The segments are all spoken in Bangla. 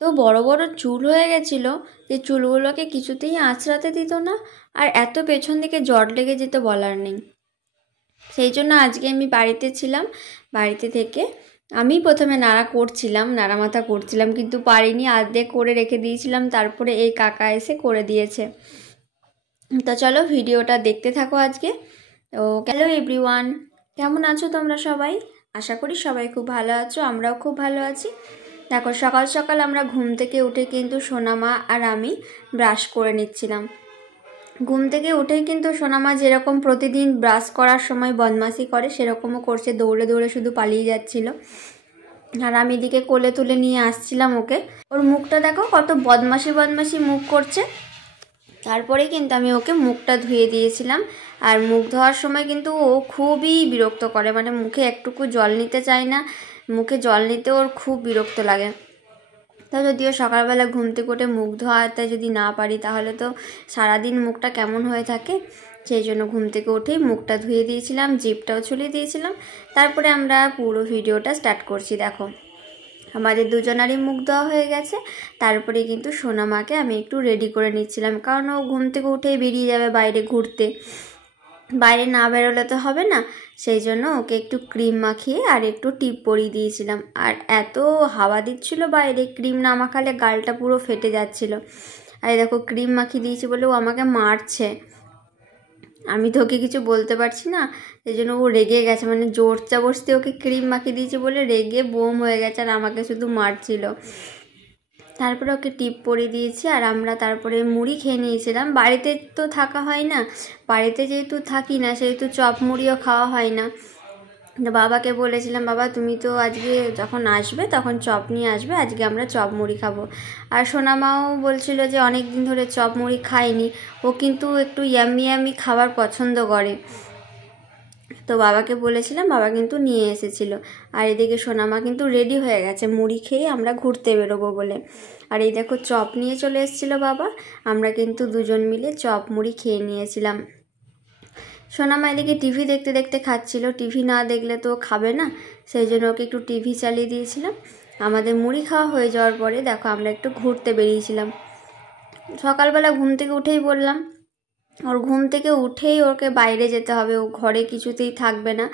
তো বড় বড় চুল হয়ে গেছিলো যে চুলগুলোকে কিছুতেই আঁচড়াতে দিত না, আর এত পেছন দিকে জট লেগে যেত বলার নেই। সেই জন্য আজকে আমি বাড়িতে ছিলাম, বাড়িতে থেকে আমি প্রথমে নাড়া মাথা করছিলাম, কিন্তু পারিনি, আর্ধেক করে রেখে দিয়েছিলাম। তারপরে এই কাকা এসে করে দিয়েছে। তো চলো ভিডিওটা দেখতে থাকো আজকে। তো হ্যালো এভরিওয়ান, কেমন আছো তোমরা সবাই? আশা করি সবাই খুব ভালো আছো, আমরাও খুব ভালো আছি। দেখো সকাল সকাল আমরা ঘুম থেকে উঠে কিন্তু সোনামা আর আমি ব্রাশ করে নিচ্ছিলাম। ঘুম থেকে উঠেই কিন্তু সোনামা যেরকম প্রতিদিন ব্রাশ করার সময় বদমাশি করে সেরকমও করছে, দৌড়ে দৌড়ে শুধু পালিয়ে যাচ্ছিল। আর আমি এদিকে কোলে তুলে নিয়ে আসছিলাম ওকে। ওর মুখটা দেখো কত বদমাশি মুখ করছে। তারপরে কিন্তু আমি ওকে মুখটা ধুয়ে দিয়েছিলাম। আর মুখ ধোয়ার সময় কিন্তু ও খুবই বিরক্ত করে, মানে মুখে একটুকু জল নিতে চায় না, মুখে জল নিতে ওর খুব বিরক্ত লাগে। তা যদিও সকালবেলা ঘুম থেকে উঠে মুখ ধোয়াতে যদি না পারি তাহলে তো সারাদিন মুখটা কেমন হয়ে থাকে, সেই জন্য ঘুম থেকে উঠেই মুখটা ধুয়ে দিয়েছিলাম, জিভটাও ছুলিয়ে দিয়েছিলাম। তারপরে আমরা পুরো ভিডিওটা স্টার্ট করছি। দেখো আমাদের দুজনারই মুখ ধোয়া হয়ে গেছে। তারপরে কিন্তু সোনামাকে আমি একটু রেডি করে নিচ্ছিলাম, কারণ ও ঘুম থেকে উঠেই বেরিয়ে যাবে বাইরে ঘুরতে, বাইরে না বেরোলে তো হবে না। সেই জন্য ওকে একটু ক্রিম মাখিয়ে আর একটু টিপ পরিয়ে দিয়েছিলাম। আর এত হাওয়া দিচ্ছিল বাইরে, ক্রিম না মাখালে গালটা পুরো ফেটে যাচ্ছিল। আর দেখো ক্রিম মাখিয়ে দিয়েছি বলে ও আমাকে মারছে, আমি তো ওকে কিছু বলতে পারছি না, সেই জন্য ও রেগে গেছে, মানে জোর জবরদস্তি ওকে ক্রিম মাখিয়ে দিয়েছি বলে রেগে বোম হয়ে গেছে আর আমাকে শুধু মারছিল। তারপরে ওকে টিপ পরিয়ে দিয়েছি আর আমরা তারপরে মুড়ি খেয়ে নিয়েছিলাম। বাড়িতে তো থাকা হয় না, বাড়িতে যেহেতু থাকি না সেহেতু চপ মুড়িও খাওয়া হয় না। বাবাকে বলেছিলাম, বাবা তুমি তো আজকে যখন আসবে তখন চপ নিয়ে আসবে, আজকে আমরা চপ মুড়ি খাবো। আর সোনামাও বলছিল যে অনেক দিন ধরে চপ মুড়ি খায়নি, ও কিন্তু একটু ইয়াম্মি খাবার পছন্দ করে। তো বাবাকে বলেছিলাম, বাবা কিন্তু নিয়ে এসেছিলো। আর এদিকে সোনামা কিন্তু রেডি হয়ে গেছে মুড়ি খেয়ে আমরা ঘুরতে বেরোবো বলে। আর এই দেখো চপ নিয়ে চলে এসেছিলো বাবা, আমরা কিন্তু দুজন মিলে চপ মুড়ি খেয়ে নিয়েছিলাম। সোনামা এদিকে টিভি দেখতে দেখতে খাচ্ছিল, টিভি না দেখলে তো খাবে না, সেই জন্য ওকে একটু টিভি চালিয়ে দিয়েছিলাম। আমাদের মুড়ি খাওয়া হয়ে যাওয়ার পরে দেখো আমরা একটু ঘুরতে বেরিয়েছিলাম। সকালবেলা ঘুম থেকে উঠেই বললাম, ওর ঘুম থেকে উঠেই ওকে বাইরে যেতে হবে, ও ঘরে কিছুতেই থাকবে না।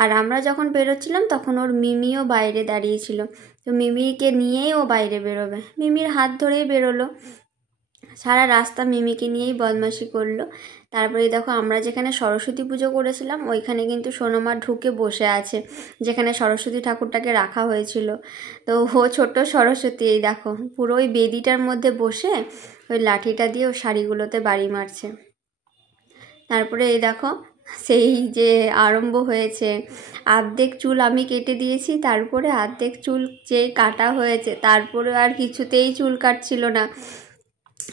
আর আমরা যখন বেরোচ্ছিলাম তখন ওর মিমিও বাইরে দাঁড়িয়েছিল, তো মিমিকে নিয়েই ও বাইরে বেরোবে, মিমির হাত ধরেই বেরোলো। সারা রাস্তা মিমিকে নিয়েই বদমাশি করলো। তারপরে দেখো আমরা যেখানে সরস্বতী পুজো করেছিলাম ওইখানে কিন্তু সোনামা ঢুকে বসে আছে, যেখানে সরস্বতী ঠাকুরটাকে রাখা হয়েছিল। তো ও ছোট্ট সরস্বতী, এই দেখো পুরো ওই বেদিটার মধ্যে বসে ওই লাঠিটা দিয়ে ও শাড়িগুলোতে বাড়ি মারছে। তারপরে এই দেখো সেই যে আরম্ভ হয়েছে, অর্ধেক চুল আমি কেটে দিয়েছি, তারপরে অর্ধেক চুল যে কাটা হয়েছে, তারপরে আর কিছুতেই চুল কাটছিল না।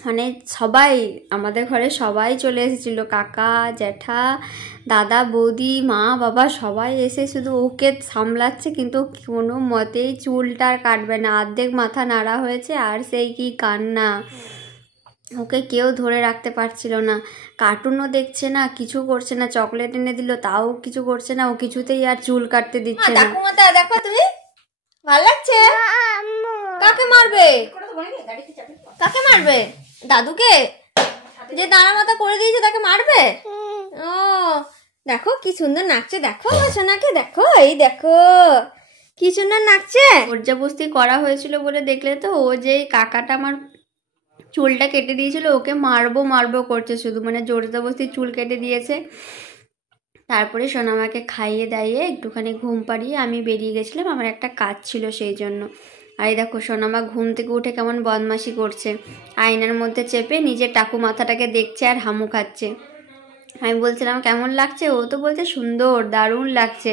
মানে সবাই আমাদের ঘরে সবাই চলে এসেছিলো, কাকা জ্যাঠা দাদা বৌদি মা বাবা সবাই এসে শুধু ওকে সামলাচ্ছে, কিন্তু কোনো মতেই চুলটা আর কাটবে না। অর্ধেক মাথা নাড়া হয়েছে আর সেই কি কান্না, ওকে কেউ ধরে রাখতে পারছিল না। কার্টুনও দেখছে না, কিছু করছে না, চকলেট এনে দিল তাও কিছু করছে না, ও কিছুতেই আর চুল কাটতে দিচ্ছে না। দেখো তুমি ভালো লাগছে, কাকে মারবে, কাকে মারবে, দাদুকে যে দানা মাথা করে দিয়েছে তাকে মারবে? ও দেখো কি সুন্দর নাচছে, দেখো সোনাকে দেখো, এই দেখো কি সুন্দর নাচছে। জবরদস্তি করা হয়েছিল বলে দেখলে তো, ও যে কাকাটা আমার চুলটা কেটে দিয়েছিল ওকে মারবো করছে শুধু, মানে জোর জবরদস্তি চুল কেটে দিয়েছে। তারপরে সোনামাকে খাইয়ে দাইয়ে একটুখানি ঘুম পাড়িয়ে আমি বেরিয়ে গেছিলাম, আমার একটা কাজ ছিল সেই জন্য। আর এই দেখো সোনামা ঘুম থেকে উঠে কেমন বদমাশি করছে, আয়নার মধ্যে চেপে নিজের টাকু মাথাটাকে দেখছে আর হামু খাচ্ছে। আমি বলছিলাম কেমন লাগছে, ও তো বলছে সুন্দর দারুণ লাগছে,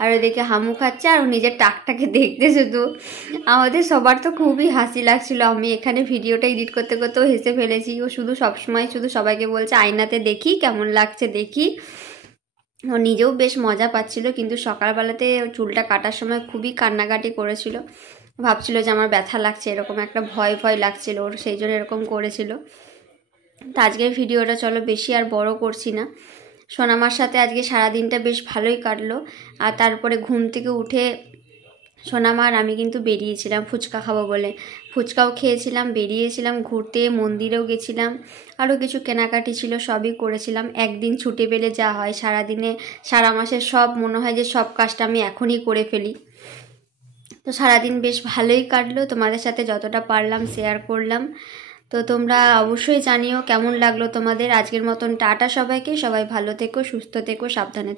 আর ওদিকে হামু খাচ্ছে আর ও নিজের টাকটাকে দেখতে শুধু। আমাদের সবার তো খুবই হাসি লাগছিল, আমি এখানে ভিডিওটা এডিট করতে করতেও হেসে ফেলেছি। ও শুধু সবসময় শুধু সবাইকে বলছে আয়নাতে দেখি কেমন লাগছে দেখি, ও নিজেও বেশ মজা পাচ্ছিল। কিন্তু সকালবেলাতে চুলটা কাটার সময় খুবই কান্নাকাটি করেছিল, ভাবছিল যে আমার ব্যথা লাগছে, এরকম একটা ভয় লাগছিল ওর, সেই জন্য এরকম করেছিল। তো আজকের ভিডিওটা চলো বেশি আর বড় করছি না। সোনামার সাথে আজকে সারাদিনটা বেশ ভালোই কাটলো। আর তারপরে ঘুম থেকে উঠে সোনামা আর আমি কিন্তু বেরিয়েছিলাম ফুচকা খাবো বলে। ফুচকাও খেয়েছিলাম, বেরিয়েছিলাম ঘুরতে, মন্দিরেও গেছিলাম, আরও কিছু কেনাকাটি ছিল, সবই করেছিলাম। একদিন ছুটি পেলে যা হয়, সারাদিনে সারা মাসে সব মনে হয় যে সব কাজটা আমি এখনই করে ফেলি। তো সারাদিন বেশ ভালোই কাটলো, তোমাদের সাথে যতটা পারলাম শেয়ার করলাম। তো তোমরা অবশ্যই জানিও কেমন লাগলো তোমাদের। আজকের মতন টাটা সবাইকে, সবাই ভালো থেকো, সুস্থ থেকো, সাবধানে থেকো।